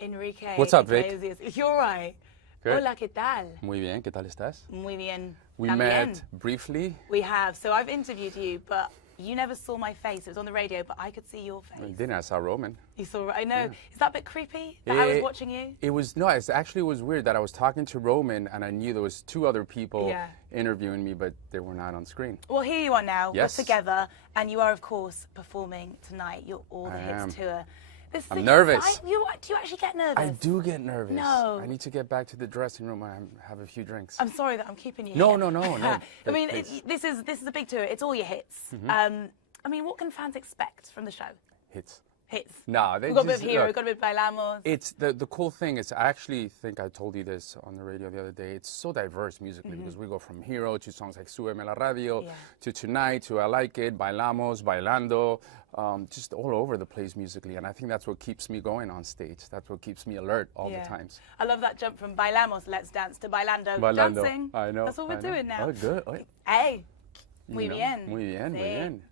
Enrique. What's up, Vic? Iglesias. You're right. Good. Hola, ¿qué tal? Muy bien, ¿qué tal estás? Muy bien. We También. met briefly. We have. So I've interviewed you, but you never saw my face. It was on the radio, but I could see your face. I didn't. I saw Roman. You saw, I know. Yeah. Is that a bit creepy that I was watching you? It was, no, it actually was weird that I was talking to Roman and I knew there was two other people interviewing me, but they were not on screen. Well, here you are now. Yes. We're together, and you are, of course, performing tonight. You're All the I Hits am. tour. I'm nervous. Do you actually get nervous? I do get nervous. No. I need to get back to the dressing room and have a few drinks. I'm sorry that I'm keeping you No, here. no. I mean, this is a big tour. It's all your hits. I mean, what can fans expect from the show? Hits. Hits. No, they We've got a bit just, of Hero, look, we've got a bit of Bailamos. It's the cool thing is I actually think I told you this on the radio the other day. It's so diverse musically because we go from Hero to songs like Súbeme la Radio to Tonight to I Like It, Bailamos, Bailando, just all over the place musically. And I think that's what keeps me going on stage. That's what keeps me alert all the times. I love that jump from Bailamos, Let's Dance, to Bailando. Bailando. Dancing. I know. That's what we're doing now. Oh, good. Oh, Hey, muy bien. Muy bien, muy Sí. bien.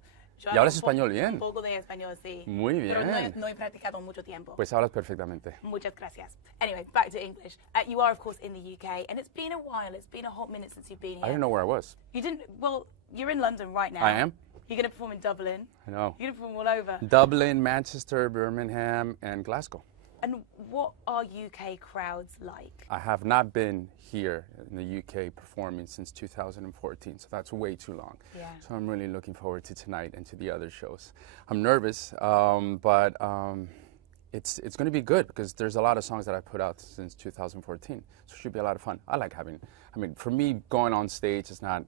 Yo ¿Y hablo hablas español bien? Un poco de español, sí. Muy Pero bien. no he practicado mucho tiempo. Pues hablas perfectamente. Muchas gracias. Anyway, back to English. You are, of course, in the UK, and it's been a while. It's been a hot minute since you've been here. I didn't know where I was. You didn't? Well, you're in London right now. I am. You're going to perform in Dublin. I know. You're going to perform all over. Dublin, Manchester, Birmingham, and Glasgow. And what are UK crowds like? I have not been here in the UK performing since 2014, so that's way too long. Yeah. So I'm really looking forward to tonight and to the other shows. I'm nervous, but it's going to be good because there's a lot of songs that I put out since 2014, so it should be a lot of fun. I mean, for me, going on stage is not,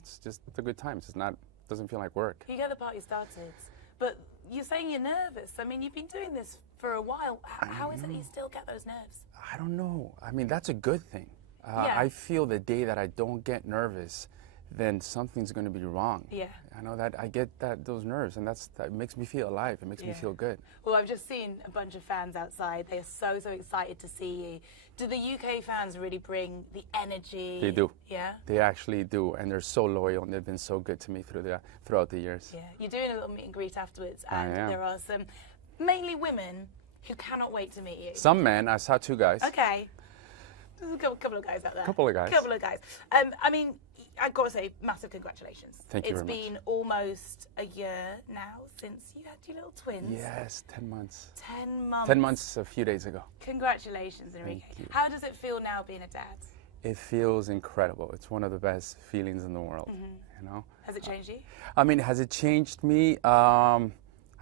it's just a good time. It's not, doesn't feel like work. You get the party started, but you're saying you're nervous. I mean, you've been doing this for a while. How is it that you still get those nerves? I don't know. I mean, that's a good thing. I feel the day that I don't get nervous, then something's going to be wrong. Yeah. I know that I get those nerves, and that makes me feel alive. It makes me feel good. Well, I've just seen a bunch of fans outside. They are so excited to see you. Do the UK fans really bring the energy? They do. Yeah? They actually do, and they're so loyal, and they've been so good to me throughout the years. Yeah. You're doing a little meet and greet afterwards, I and am. there are some, mainly women, who cannot wait to meet you. Some men, I saw two guys. Okay. There's a couple of guys out there. Couple of guys. Couple of guys. I mean, I've got to say, massive congratulations. Thank you very much. It's been almost a year now since you had your little twins. Yes, 10 months. 10 months. 10 months a few days ago. Congratulations, Enrique. Thank you. How does it feel now being a dad? It feels incredible. It's one of the best feelings in the world, you know? Has it changed you? I mean, has it changed me? I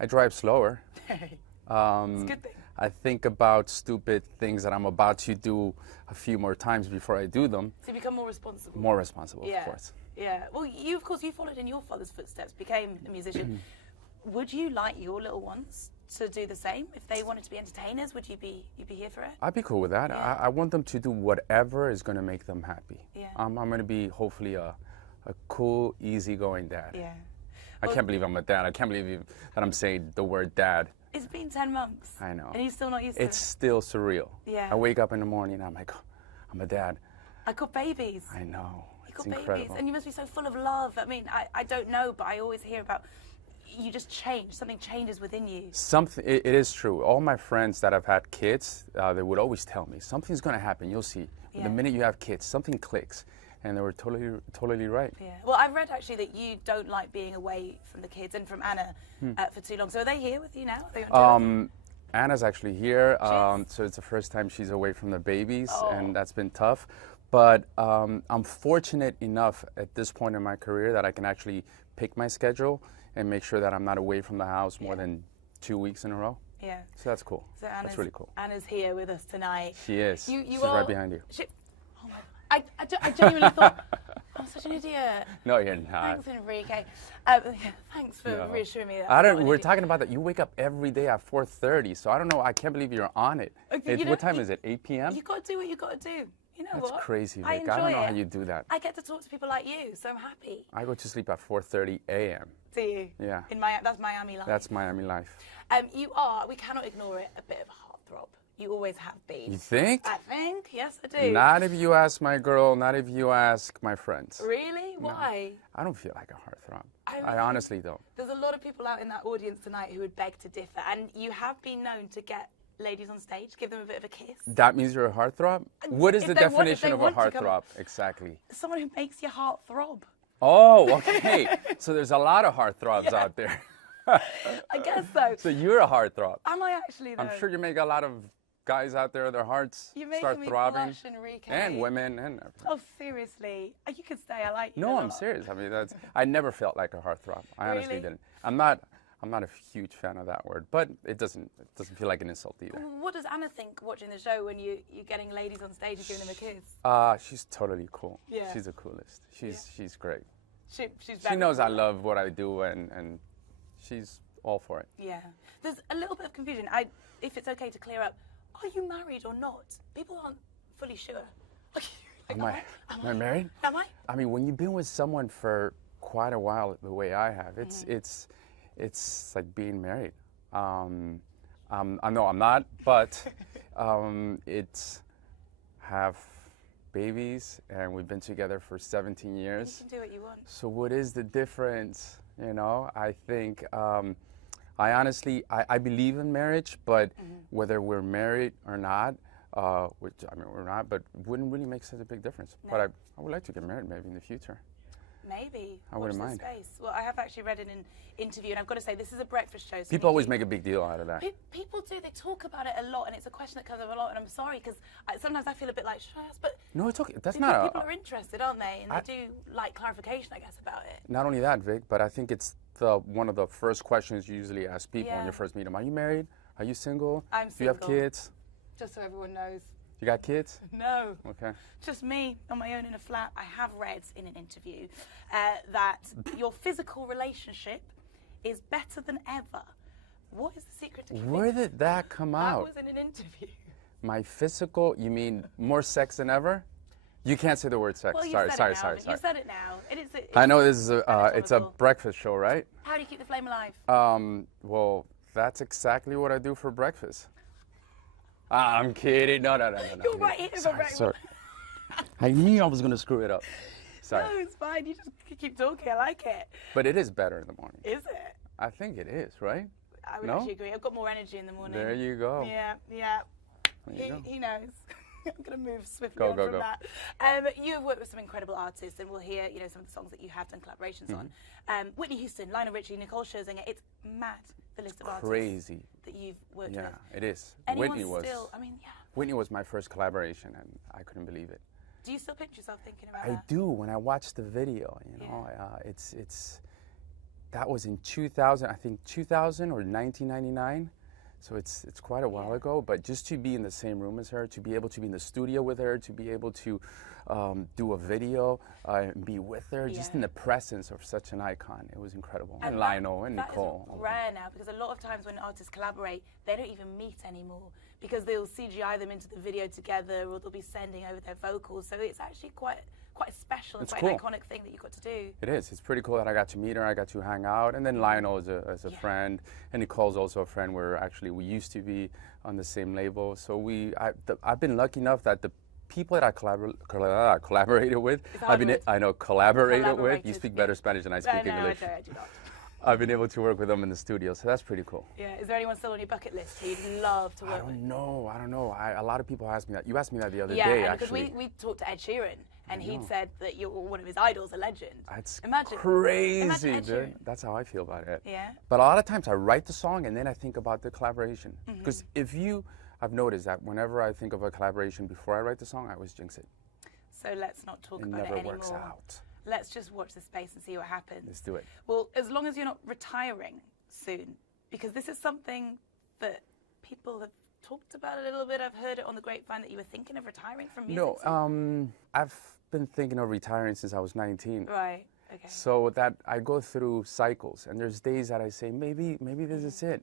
drive slower. It's a good thing. I think about stupid things that I'm about to do a few more times before I do them. So you become more responsible. More responsible, of course. Yeah. Well, of course, you followed in your father's footsteps, became a musician. Would you like your little ones to do the same? If they wanted to be entertainers, would you be here for it? I'd be cool with that. Yeah. I want them to do whatever is going to make them happy. Yeah. I'm going to be hopefully a cool, easy-going dad. Yeah. I can't believe I'm a dad. I can't believe that I'm saying the word dad. It's been 10 months. I know. And you're still not used to it. It's still surreal. Yeah. I wake up in the morning and I'm like, oh, I'm a dad. I got babies. I know. You It's got incredible. babies. And you must be so full of love. I mean, I don't know, but I always hear about you just change. Something changes within you. It is true. All my friends that have had kids, they would always tell me, something's going to happen. You'll see. Yeah. The minute you have kids, something clicks. And they were totally right. Yeah. Well, I've read actually that you don't like being away from the kids and from Anna for too long. So are they here with you now? Are they on tour? Anna's actually here, so it's the first time she's away from the babies, and that's been tough. But I'm fortunate enough at this point in my career that I can actually pick my schedule and make sure that I'm not away from the house more than 2 weeks in a row. Yeah. So that's cool. So That's really cool. Anna's here with us tonight. She is. She's right behind you. Oh my! I genuinely thought I'm such an idiot. No, you're not. Thanks, Enrique. Thanks for reassuring me. We're talking about that. You wake up every day at 4:30, so I don't know. I can't believe you're on it. What time is it? 8 p.m. You got to do what you got to do. You know That's what? crazy, Vic. I enjoy I don't know it. how you do that. I get to talk to people like you, so I'm happy. I go to sleep at 4:30 a.m. Do you? Yeah. That's Miami life. That's Miami life. You are. We cannot ignore it. A bit of a heartthrob. You always have been. You think? I think. Yes, I do. Not if you ask my girl. Not if you ask my friends. Really? Why? I don't feel like a heartthrob. I I honestly don't. There's a lot of people out in that audience tonight who would beg to differ, and you have been known to get ladies on stage, give them a bit of a kiss? That means you're a heartthrob? What is the definition of a want to come heartthrob exactly? Someone who makes your heart throb. Oh, okay. So there's a lot of heartthrobs out there. I guess so. So you're a heartthrob. Am I actually, though? I'm sure you make a lot of guys out there, their hearts start throbbing. Blush, Enrique. And women and everything. Oh, seriously? You could say I like you. No, I'm serious. I mean, I never felt like a heartthrob. I honestly Really? didn't. I'm not a huge fan of that word, but it doesn't feel like an insult either. What does Anna think watching the show when you're getting ladies on stage and giving them a kiss? She's totally cool. Yeah. She's the coolest. She's great. She knows I love what I do, and she's all for it. Yeah. There's a little bit of confusion. If it's okay to clear up, are you married or not? People aren't fully sure. Am I married? Am I? I mean, when you've been with someone for quite a while, the way I have, it's like being married. I know I'm not, but it's have babies, and we've been together for 17 years. You can do what you want. So what is the difference? You know, I think I honestly I believe in marriage, but whether we're married or not, which I mean we're not, but it wouldn't really make such a big difference. No. But I would like to get married maybe in the future. Maybe. I wouldn't Watch mind. the space. Well, I have actually read in an interview, and I've got to say, this is a breakfast show. So People always make a big deal out of that. People do. They talk about it a lot, and it's a question that comes up a lot. And I'm sorry because sometimes I feel a bit like, should I ask? But No, it's okay. That's people, not. people are interested, aren't they? And they do like clarification, I guess, about it. Not only that, Vic, but I think it's one of the first questions you usually ask people when you first meet them. Are you married? Are you single? I'm Do you have single. kids? Just so everyone knows. You got kids? No. Okay. Just me on my own in a flat. I have read in an interview that your physical relationship is better than ever. What is the secret to Where did that come out? That was in an interview. My physical, you mean more sex than ever? You can't say the word sex. Well, you sorry. You said it now. I know this is it's a comical. breakfast show, right? How do you keep the flame alive? Well, that's exactly what I do for breakfast. I'm kidding. No. You're right here for breakfast. Sorry. I knew I was going to screw it up. Sorry. No, it's fine. You just keep talking. I like it. But it is better in the morning. Is it? I think it is, right? I would No? actually agree. I've got more energy in the morning. There you go. Yeah. There you go. He knows. I'm going to move swiftly Go, on go, from go. that. You have worked with some incredible artists, and we'll hear some of the songs that you have done collaborations on. Whitney Houston, Lionel Richie, Nicole Scherzinger. It's mad, the list of artists Crazy. that you've worked Yeah, with. it is. Anyone Whitney was. still, I mean, yeah. Whitney was my first collaboration, and I couldn't believe it. Do you still picture yourself thinking about I that? do. When I watch the video, it's that was in 2000, I think 2000 or 1999. So it's quite a while ago, but just to be in the same room as her, to be able to be in the studio with her, to be able to do a video and be with her, just in the presence of such an icon, it was incredible. And Lionel and Nicole. That is rare now, because a lot of times when artists collaborate, they don't even meet anymore, because they'll CGI them into the video together, or they'll be sending over their vocals. So it's actually quite special and quite an iconic thing that you got to do. It is. It's pretty cool that I got to meet her. I got to hang out, and then Lionel is a friend, and Nicole's also a friend. We used to be on the same label. So I've been lucky enough that the people that I collaborated with, collaborated with. You speak better Spanish than I speak English. No, I do not. I've been able to work with them in the studio, so that's pretty cool. Yeah. Is there anyone still on your bucket list who you'd love to work with? I don't know. A lot of people ask me that. You asked me that the other day, Yeah, because actually. we talked to Ed Sheeran, and he'd said that you're one of his idols, a legend. That's Imagine crazy, Ed dude. Sheeran. That's how I feel about it. Yeah. But a lot of times I write the song and then I think about the collaboration. Because I've noticed that whenever I think of a collaboration before I write the song, I always jinx it. So let's not talk about it never anymore. works out. Let's just watch the space and see what happens. Let's do it. Well, as long as you're not retiring soon, because this is something that people have talked about a little bit. I've heard it on the grapevine that you were thinking of retiring from music. No, I've been thinking of retiring since I was 19. Right. Okay. So that I go through cycles, and there's days that I say, maybe this is it.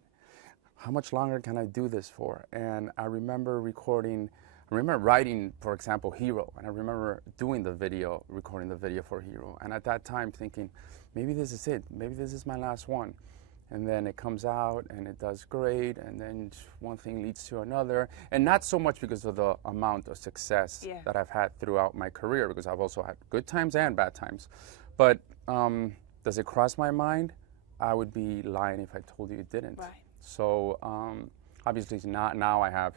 How much longer can I do this for? And I remember writing, for example, Hero, and I remember doing recording the video for Hero, and at that time thinking, maybe this is it, maybe this is my last one. And then it comes out and it does great, and then one thing leads to another. And not so much because of the amount of success that I've had throughout my career, because I've also had good times and bad times. But does it cross my mind? I would be lying if I told you it didn't. Right. So obviously not now. I have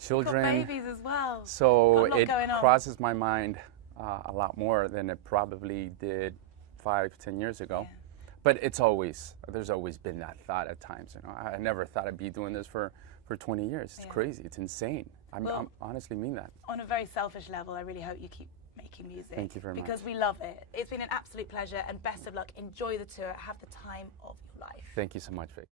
children. You've got babies as well. So it crosses my mind a lot more than it probably did 5-10 years ago. Yeah. But there's always been that thought at times. You know, I never thought I'd be doing this for 20 years. It's crazy. It's insane. I'm honestly mean that. On a very selfish level, I really hope you keep making music. Thank you very much. Because we love it. It's been an absolute pleasure, and best of luck. Enjoy the tour. Have the time of your life. Thank you so much, Vic.